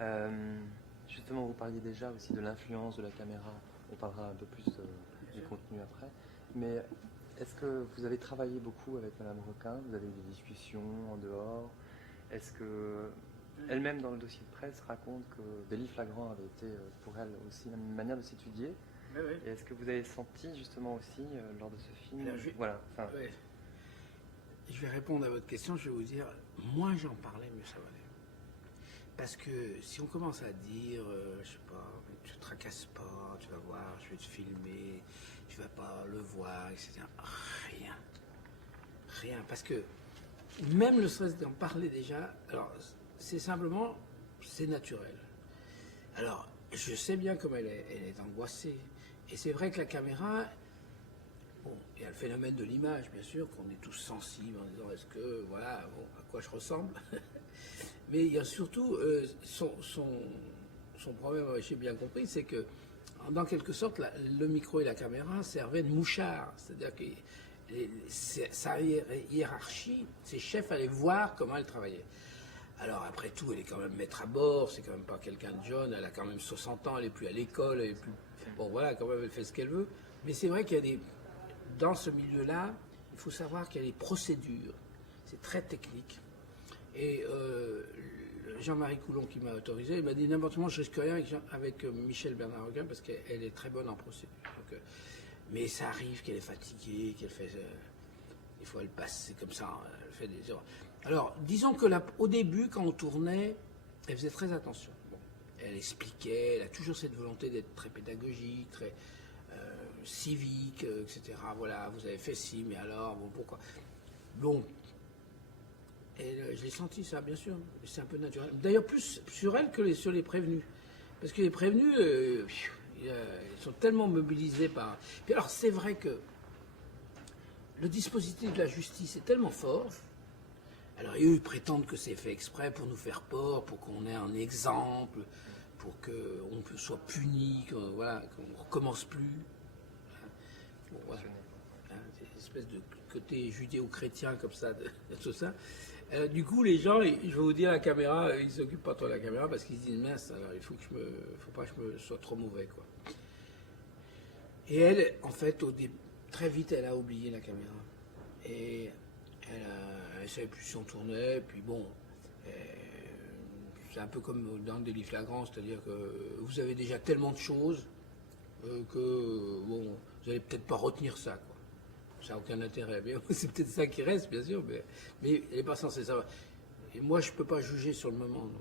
Euh, Justement, vous parliez déjà aussi de l'influence de la caméra. On parlera un peu plus du contenu après. Mais est-ce que vous avez travaillé beaucoup avec Madame Requin? Vous avez eu des discussions en dehors? Est-ce que elle-même, dans le dossier de presse, raconte que Délit flagrant avait été pour elle aussi une manière de s'étudier? Oui, oui. Et est-ce que vous avez senti justement aussi lors de ce film? Alors, Voilà. Enfin, ouais. Je vais répondre à votre question, je vais vous dire, moins j'en parlais, mieux ça valait. Parce que si on commence à dire, je sais pas, tu te tracasses pas, tu vas voir, je vais te filmer, tu vas pas le voir, etc. Rien. Rien. Parce que même le stress d'en parler déjà, alors c'est simplement, c'est naturel. Alors, je sais bien comme elle est angoissée. Et c'est vrai que la caméra, bon, il y a le phénomène de l'image, bien sûr, qu'on est tous sensibles en disant est-ce que, voilà, bon, à quoi je ressemble. Mais il y a surtout son problème, j'ai bien compris, c'est que, dans quelque sorte, le micro et la caméra servaient de mouchard. C'est-à-dire que sa hiérarchie, ses chefs allaient voir comment elle travaillait. Alors après tout, elle est quand même maître à bord, c'est quand même pas quelqu'un de jeune, elle a quand même 60 ans, elle est plus à l'école, elle est plus... Bon voilà, quand même elle fait ce qu'elle veut. Mais c'est vrai qu'il y a des... Dans ce milieu-là, il faut savoir qu'il y a des procédures. C'est très technique. Et Jean-Marie Coulon qui m'a autorisé, il m'a dit n'importe comment, je risque rien avec Michel Bernard Requin parce qu'elle est très bonne en procédure. Donc, mais ça arrive qu'elle est fatiguée, qu'elle fait... des fois elle passe, c'est comme ça, elle fait des erreurs. Alors, disons que au début, quand on tournait, elle faisait très attention. Bon, elle expliquait, elle a toujours cette volonté d'être très pédagogique, très civique, etc. Voilà, vous avez fait ci, mais alors, bon, pourquoi? Bon, et je l'ai senti ça, bien sûr. C'est un peu naturel. D'ailleurs, plus sur elle que sur les prévenus. Parce que les prévenus, ils sont tellement mobilisés par... Puis alors, c'est vrai que le dispositif de la justice est tellement fort. Alors, eux, ils prétendent que c'est fait exprès pour nous faire peur, pour qu'on ait un exemple, pour qu'on soit puni, voilà, qu'on ne recommence plus. Bon, voilà. C'est une espèce de côté judéo-chrétien comme ça, de tout ça. Du coup, les gens, je vais vous dire, la caméra, ils s'occupent pas trop de la caméra parce qu'ils se disent mince, alors il faut pas que je me sois trop mauvais, quoi. Et elle, en fait, très vite, elle a oublié la caméra. Et elle ne savait plus si on tournait, puis bon, c'est un peu comme dans Délit flagrant, c'est-à-dire que vous avez déjà tellement de choses que, bon, vous n'allez peut-être pas retenir ça, quoi. Ça n'a aucun intérêt. Mais c'est peut-être ça qui reste, bien sûr, mais elle n'est pas censée savoir. Et moi, je ne peux pas juger sur le moment. Non.